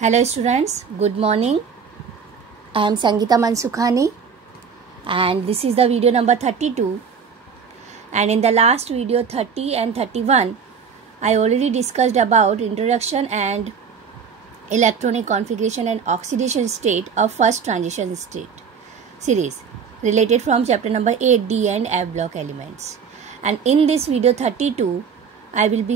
Hello students, good morning. I am Sangeeta Mansukhani and this is the video number 32, and in the last video 30 and 31 I already discussed about introduction and electronic configuration and oxidation state of first transition state series related from chapter number 8 D and F block elements. And in this video 32 I will be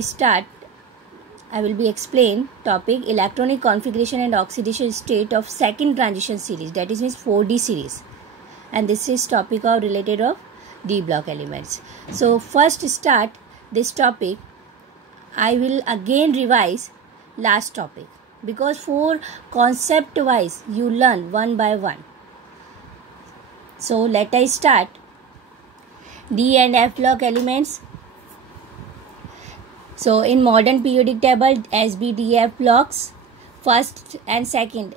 explain topic electronic configuration and oxidation state of second transition series, that is means 4D series, and this is topic of related of D block elements. So first start this topic, I will again revise last topic because for concept wise you learn one by one. So let us start D and F block elements. So in modern periodic table, SBDF blocks, first and second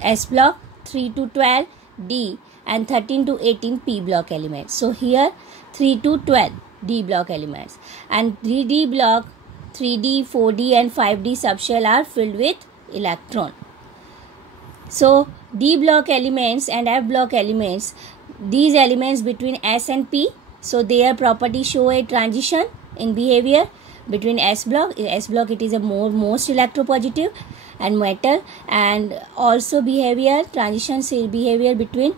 S block, 3 to 12 D and 13 to 18 P block elements. So here 3 to 12 D block elements, and 3D block, 3D, 4D and 5D subshell are filled with electron. So D block elements and F block elements, these elements between S and P, so their properties show a transition in behavior. Between S block it is a most electropositive and metal, and also behavior transition behavior between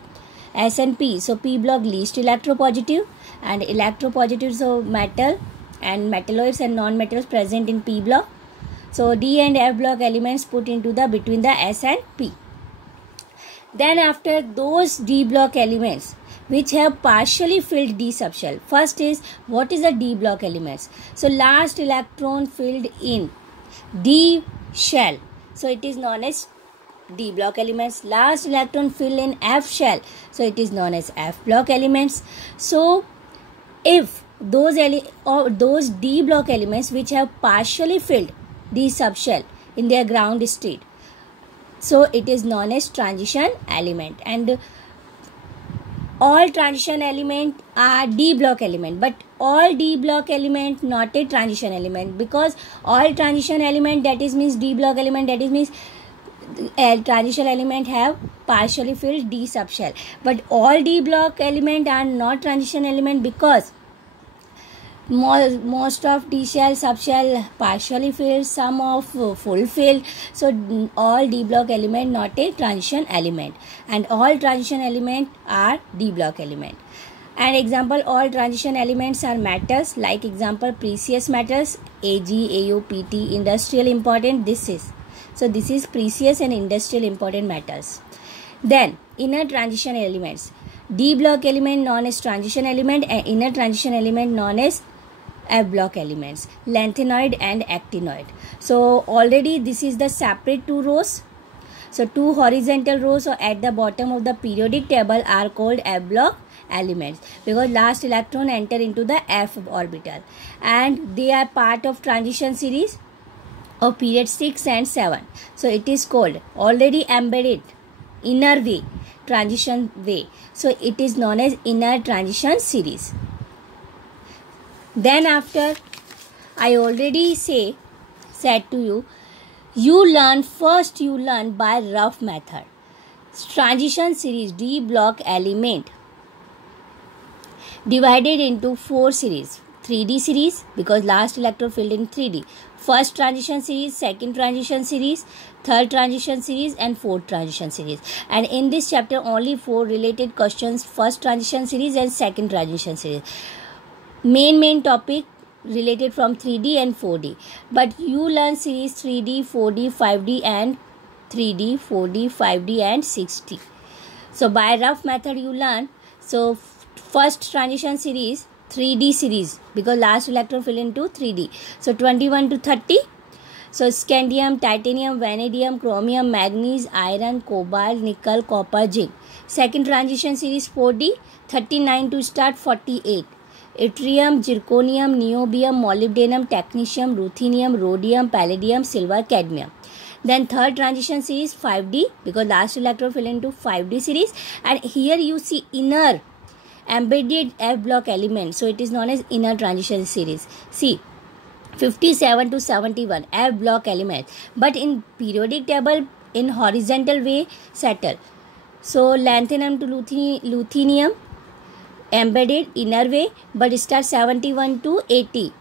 S and P. So P block least electropositive and electropositive, so metal and metalloids and non-metals present in P block. So D and F block elements put into the between the S and P. Then after those D block elements which have partially filled D subshell. First is, what is the D block elements? So last electron filled in D shell, so it is known as D block elements. Last electron filled in F shell, so it is known as F block elements. So if those D block elements which have partially filled D subshell in their ground state, so it is known as transition element. And all transition element are D block element, but all D block element not a transition element, because all transition element, that is means D block element, that is means transition element have partially filled D subshell, but all D block element are not transition element because most of D shell subshell partially filled, some of full filled. So all D block element not a transition element, and all transition element are D block element. And example, all transition elements are metals, like example precious metals, Ag, Au, Pt, industrial important. This is precious and industrial important metals. Then inner transition elements, D block element known as transition element and inner transition element known as F block elements, lanthanoid and actinoid. So already this is the separate two rows. So two horizontal rows at the bottom of the periodic table are called F block elements because last electron enter into the F orbital, and they are part of transition series of period 6 and 7. So it is called already embedded inner way, transition way. So it is known as inner transition series. Then after, I already said to you, you learn by rough method. Transition series D block element divided into 4 series. 3D series because last electron filled in 3D. First transition series, second transition series, third transition series and fourth transition series. And in this chapter only 4 related questions, first transition series and second transition series. Main topic related from 3D and 4D, but you learn series 3D, 4D, 5D and 3D, 4D, 5D and 6D. So by rough method you learn. So first transition series 3D series because last electron fill into 3D. So 21 to 30. So scandium, titanium, vanadium, chromium, manganese, iron, cobalt, nickel, copper, zinc. Second transition series 4D, 39 to start 48. Yttrium, zirconium, niobium, molybdenum, technetium, ruthenium, rhodium, palladium, silver, cadmium. Then third transition series 5D because last electron fell into 5D series, and here you see inner embedded F block element, so it is known as inner transition series. See, 57 to 71 F block elements, but in periodic table in horizontal way settle. So lanthanum to lutetium embedded inner way, but start 71 to 80.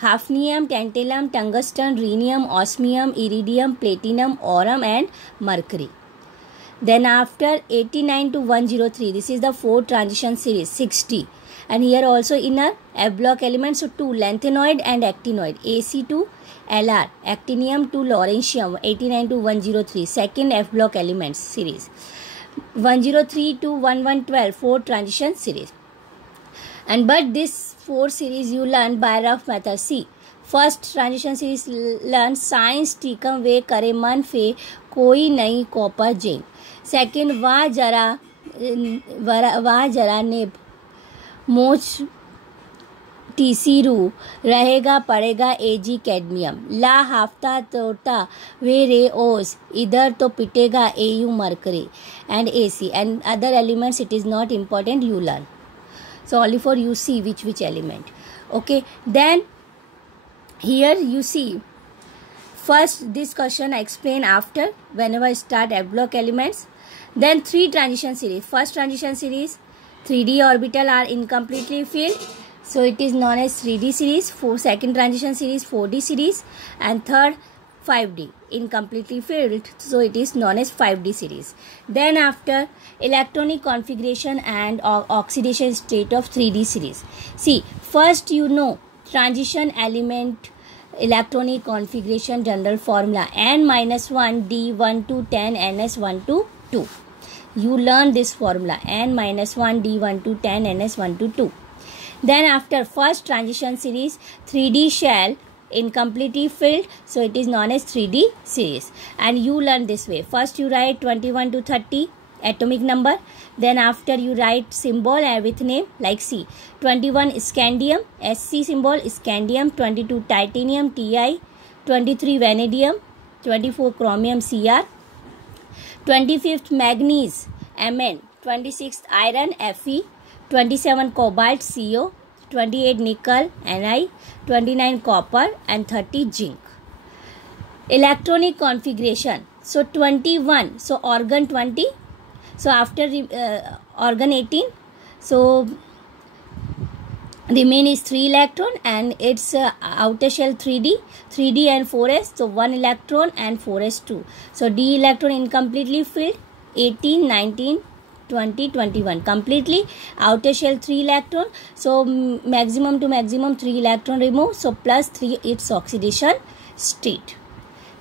Hafnium, tantalum, tungsten, rhenium, osmium, iridium, platinum, aurum and mercury. Then after 89 to 103, this is the 4 transition series, 60. And here also inner F block elements, so 2 lanthanoid and actinoid, AC to LR, actinium to lawrencium, 89 to 103, second F block elements series. 103 to 1112, 4 transition series. And but this 4 series you learn by rough method. See, first transition series learn science टीकम वे करे मन फे कोई नहीं copper zinc. Second वाह जरा नेब मोच टीसी रू रहेगा पड़ेगा एजी कैडमियम. ला हाफ्ता तोता वे रे ओस इधर तो पिटेगा AU mercury and AC and other elements it is not important, you learn. So only for you see which element. Okay, then here you see first this question I explain after whenever I start F block elements. Then 3 transition series. First transition series 3D orbital are incompletely filled, so it is known as 3D series. Second transition series 4D series, and third 5D incompletely filled, so it is known as 5D series. Then after electronic configuration and oxidation state of 3D series. See, first you know transition element electronic configuration general formula n-1 d1 to 10 ns1 to 2. You learn this formula n-1 d1 to 10 ns1 to 2. Then after first transition series 3D shell incompletely filled, so it is known as 3D series, and you learn this way. First you write 21 to 30 atomic number, then after you write symbol with name like C. 21 scandium, SC symbol scandium, 22 titanium Ti, 23 vanadium, 24 chromium Cr, 25th manganese Mn, 26th iron Fe, 27 cobalt Co, 28 nickel Ni, 29 copper and 30 zinc. Electronic configuration, so 21, so organ 20, so after organ 18, so remain is 3 electron and its outer shell 3D and 4s, so 1 electron and 4s2. So D electron incompletely filled 18, 19, 20, 21 completely, outer shell 3 electron, so maximum to maximum 3 electron remove, so plus 3 its oxidation state.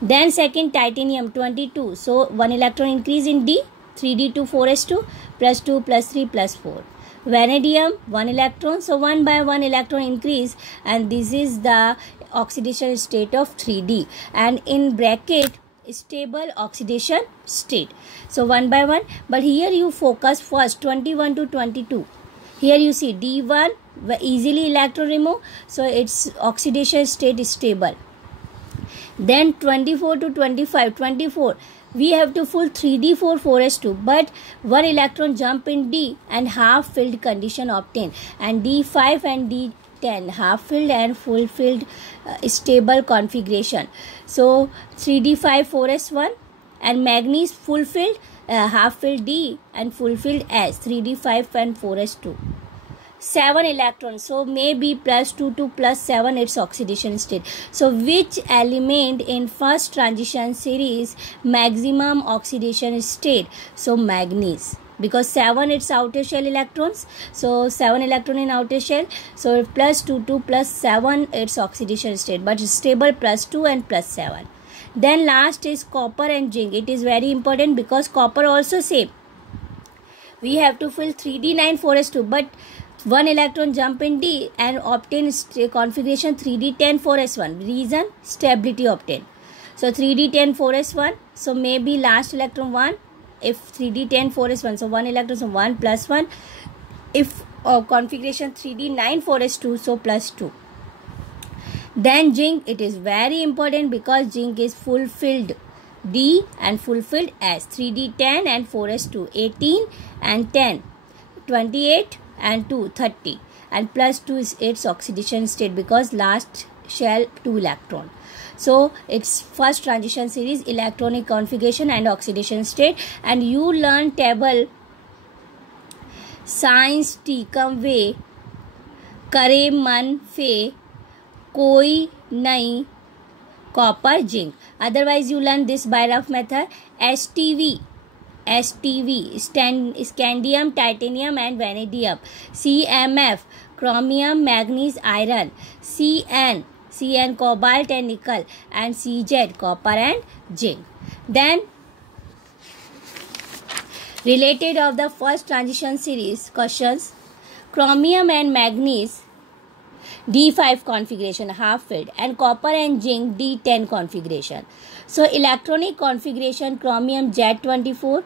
Then second titanium 22, so 1 electron increase in D, 3D to 4s2, plus 2 plus 3 plus 4. Vanadium 1 electron, so 1 by 1 electron increase, and this is the oxidation state of 3D, and in bracket stable oxidation state, so 1 by 1. But here you focus first 21 to 22. Here you see D1 easily electron remove, so its oxidation state is stable. Then 24 to 25, 24 we have to full 3D 4s2, but 1 electron jump in D and half filled condition obtained, and D5 and D10 half filled and full filled stable configuration. So 3D5 4s1 and manganese full filled, half filled D and full filled S, 3D5 and 4s2. 7 electrons, so maybe plus 2 to plus 7 its oxidation state. So which element in first transition series maximum oxidation state? So manganese, because 7 its outer shell electrons, so 7 electron in outer shell, so plus 2 to plus 7 its oxidation state, but stable plus 2 and plus 7. Then last is copper and zinc. It is very important because copper also same, we have to fill 3D9 4s2, but 1 electron jump in D and obtain configuration 3D10 4s1. Reason stability obtained. So 3D10 4s1. So maybe last electron 1. If 3D10 4s1, so 1 electron, so 1 plus 1. If configuration 3D9 4s2, so plus 2. Then zinc, it is very important because zinc is fulfilled D and fulfilled S. 3D10 and 4s2. 18 and 10. 28 and 2 30, and plus 2 is its oxidation state because last shell 2 electron. So its first transition series, electronic configuration and oxidation state. And you learn table science टीकम वे करे मन फे कोई नहीं copper zinc. Otherwise you learn this by rough method. STV scandium, titanium and vanadium. CMF chromium, manganese, iron. CN cobalt and nickel, and CZ copper and zinc. Then related of the first transition series questions, chromium and manganese D5 configuration half filled, and copper and zinc D10 configuration. So electronic configuration, chromium Z24,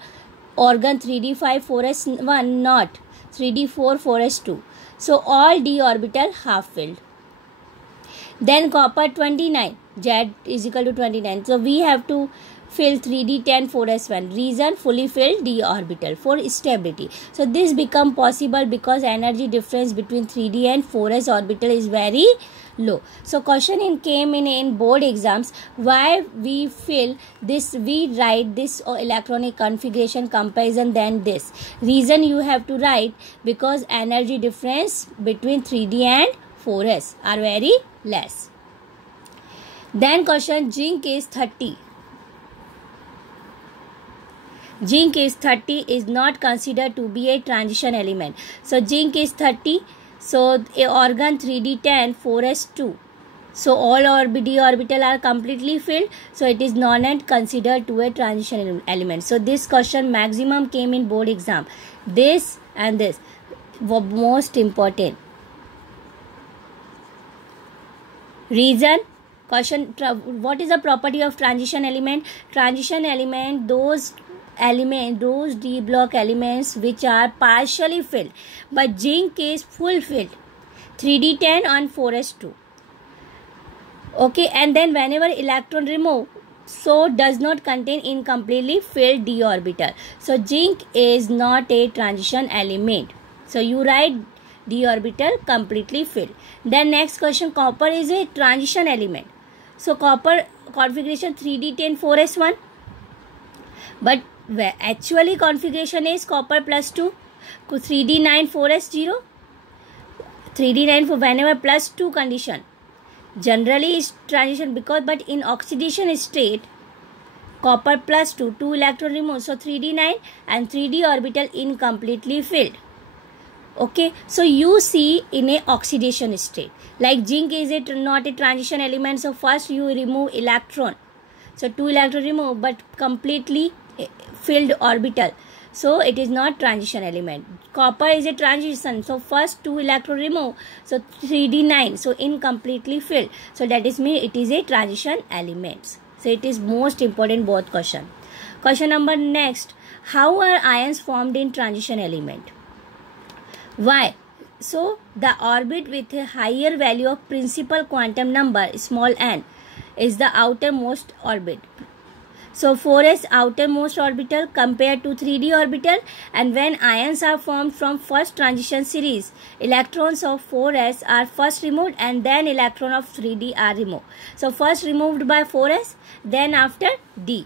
organ 3d5 4s1, not 3d4 4s2. So all d orbital half filled. Then copper 29, Z is equal to 29. So we have to fill 3d10 4s1. Reason, fully filled d orbital for stability. So this become possible because energy difference between 3d and 4s orbital is very low. So question came in board exams, why we fill this, we write this electronic configuration comparison than this. Reason you have to write because energy difference between 3d and 4s are very less. Then question, zinc is 30. Zinc is 30 is not considered to be a transition element. So zinc is 30. So a organ 3d10 4s2. So all d orbital are completely filled. So it is not considered to a transition element. So this question maximum came in board exam. This and this were most important. Reason, question, what is the property of transition element? Transition element, those d block elements which are partially filled, but zinc is full filled, 3d10 on 4s2. Okay, and then whenever electron remove, so does not contain incompletely filled d orbital. So zinc is not a transition element. So you write d orbital completely filled. Then next question, copper is a transition element. So copper configuration 3d10 4s1, but actually configuration is copper plus 2, 3d9 4s0, 3d9 for whenever plus 2 condition generally is transition, because but in oxidation state copper plus 2 electron removed, so 3d9 and 3d orbital incompletely filled. Okay, so you see in a oxidation state, like zinc is not a transition element, so first you remove electron, so 2 electron removed but completely filled orbital, so it is not transition element. Copper is a transition, so first 2 electron remove, so 3d9, so incompletely filled, so that is mean it is a transition element. So it is most important both question. Question number next, how are ions formed in transition element? Why? So the orbit with a higher value of principal quantum number small n is the outermost orbit. So 4s outermost orbital compared to 3d orbital, and when ions are formed from first transition series, electrons of 4s are first removed and then electron of 3d are removed. So first removed by 4s, then after 3d.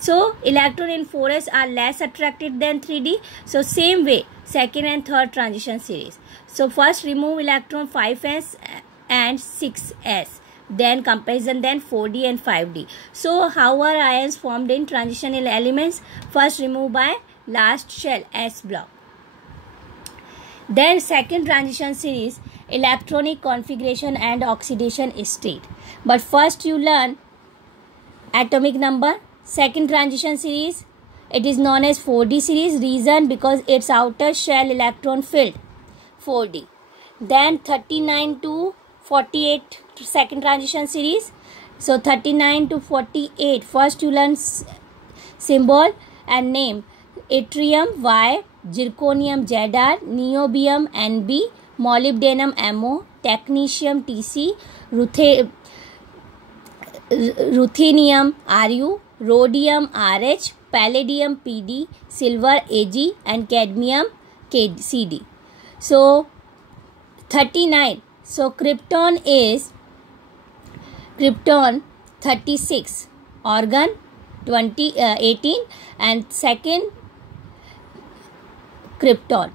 So electron in 4s are less attracted than 3d. So same way second and third transition series. So first remove electron 5s and 6s. Then comparison, then 4d and 5d. So how are ions formed in transitional elements? First remove by last shell s block. Then second transition series, electronic configuration and oxidation state. But first you learn atomic number. Second transition series, it is known as 4d series. Reason, because its outer shell electron filled, 4d. Then 39 to 48 second transition series. So 39 to 48, first you learn symbol and name. Yttrium Y, zirconium Zr, niobium Nb, molybdenum Mo, technetium Tc, ruthenium Ru, rhodium Rh, palladium Pd, silver Ag, and cadmium Cd. So 39. So krypton is krypton 36, argon 18, and second krypton.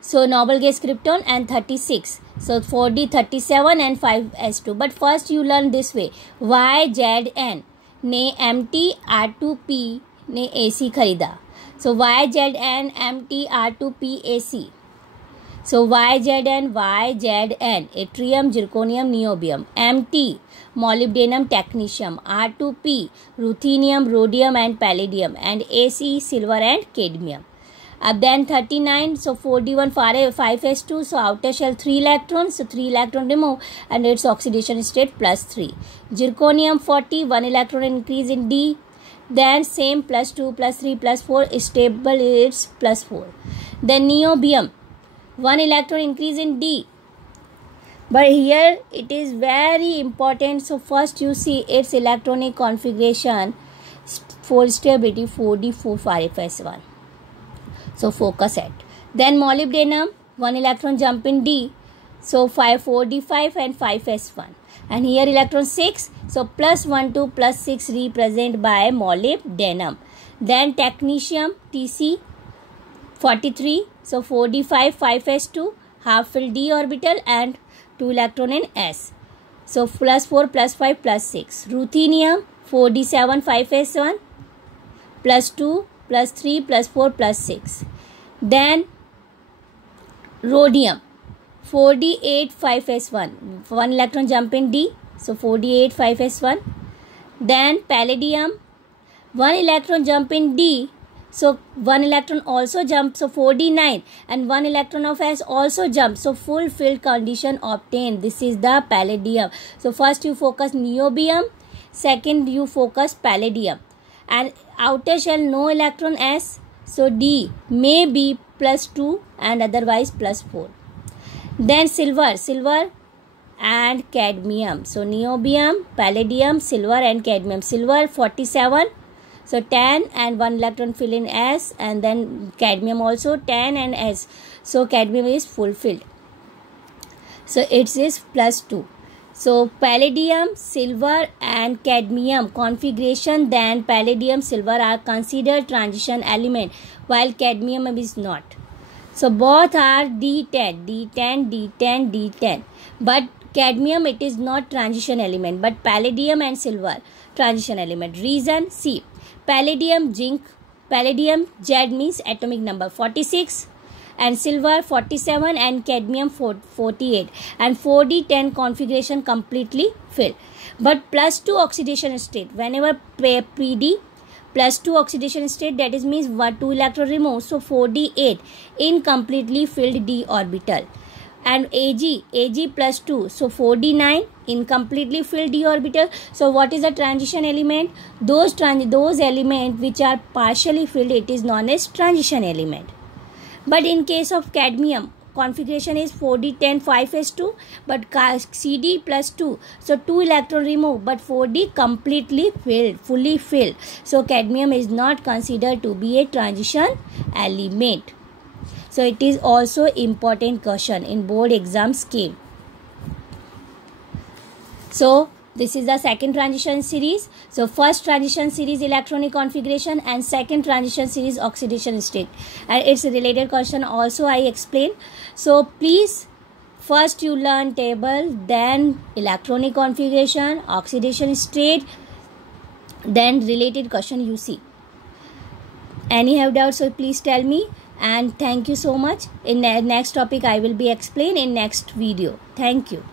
So noble gas krypton and 36. So 4d 37 and 5s2. But first you learn this way. YZN ने MtR2p ने AC खरीदा. So YZN MtR2p AC. So YZN yttrium, zirconium, niobium. Mt molybdenum, technetium. R2p ruthenium, rhodium and palladium. And AC silver and cadmium. Then 39, so 4d1 5s2, so outer shell 3 electrons, so 3 electron remove and its oxidation state +3. Zirconium 40, 1 electron increase in D, then same +2, +3, +4, stable it's +4. Then niobium, 1 electron increase in D, but here it is very important. So first you see its electronic configuration for stability 4d4 5s1. So focus at. Then molybdenum, 1 electron jump in D. So 4d5 and 5s1. And here electron 6. So +1 to +6 represented by molybdenum. Then technetium, Tc 43. So 4d5 5s2, half filled D orbital and 2 electron in S. So +4 +5 +6. Ruthenium 4d7 5s1 +2 +3 +4 +6. Then rhodium 4d8 5s1, 1 electron jump in D, so 4d8 5s1. Then palladium, 1 electron jump in D, so 1 electron also jump, so 4d9, and 1 electron of S also jump, so full filled condition obtained. This is the palladium. So first you focus niobium, second you focus palladium. And outer shell no electron S, so D may be +2 and otherwise +4. Then silver and cadmium. So niobium, palladium, silver and cadmium. Silver 47, so 10 and 1 electron fill in S, and then cadmium also 10 and S. So cadmium is fulfilled. So it is +2. So palladium, silver and cadmium configuration, then palladium, silver are considered transition element while cadmium is not. So both are D10, D10, D10, D10. But cadmium it is not transition element, but palladium and silver transition element. Reason C. Palladium zinc, palladium Z means atomic number 46. And silver 47 and cadmium 48 and 4d10 configuration completely filled. But +2 oxidation state, whenever PD +2 oxidation state, that is means 2 electron removed, so 4d8 incompletely filled D orbital. And Ag +2, so 4d9 incompletely filled D orbital. So what is the transition element? Those elements which are partially filled, it is known as transition element. But in case of cadmium, configuration is 4d10 5s2, but Cd +2, so 2 electron removed, but 4d completely filled, fully filled. So cadmium is not considered to be a transition element. So it is also important question in board exam scheme. So this is the second transition series. So first transition series electronic configuration and second transition series oxidation state. And it's a related question also I explain. So please first you learn table, then electronic configuration, oxidation state, then related question you see. Any have doubts, so please tell me. And thank you so much. In the next topic I will be explain in next video. Thank you.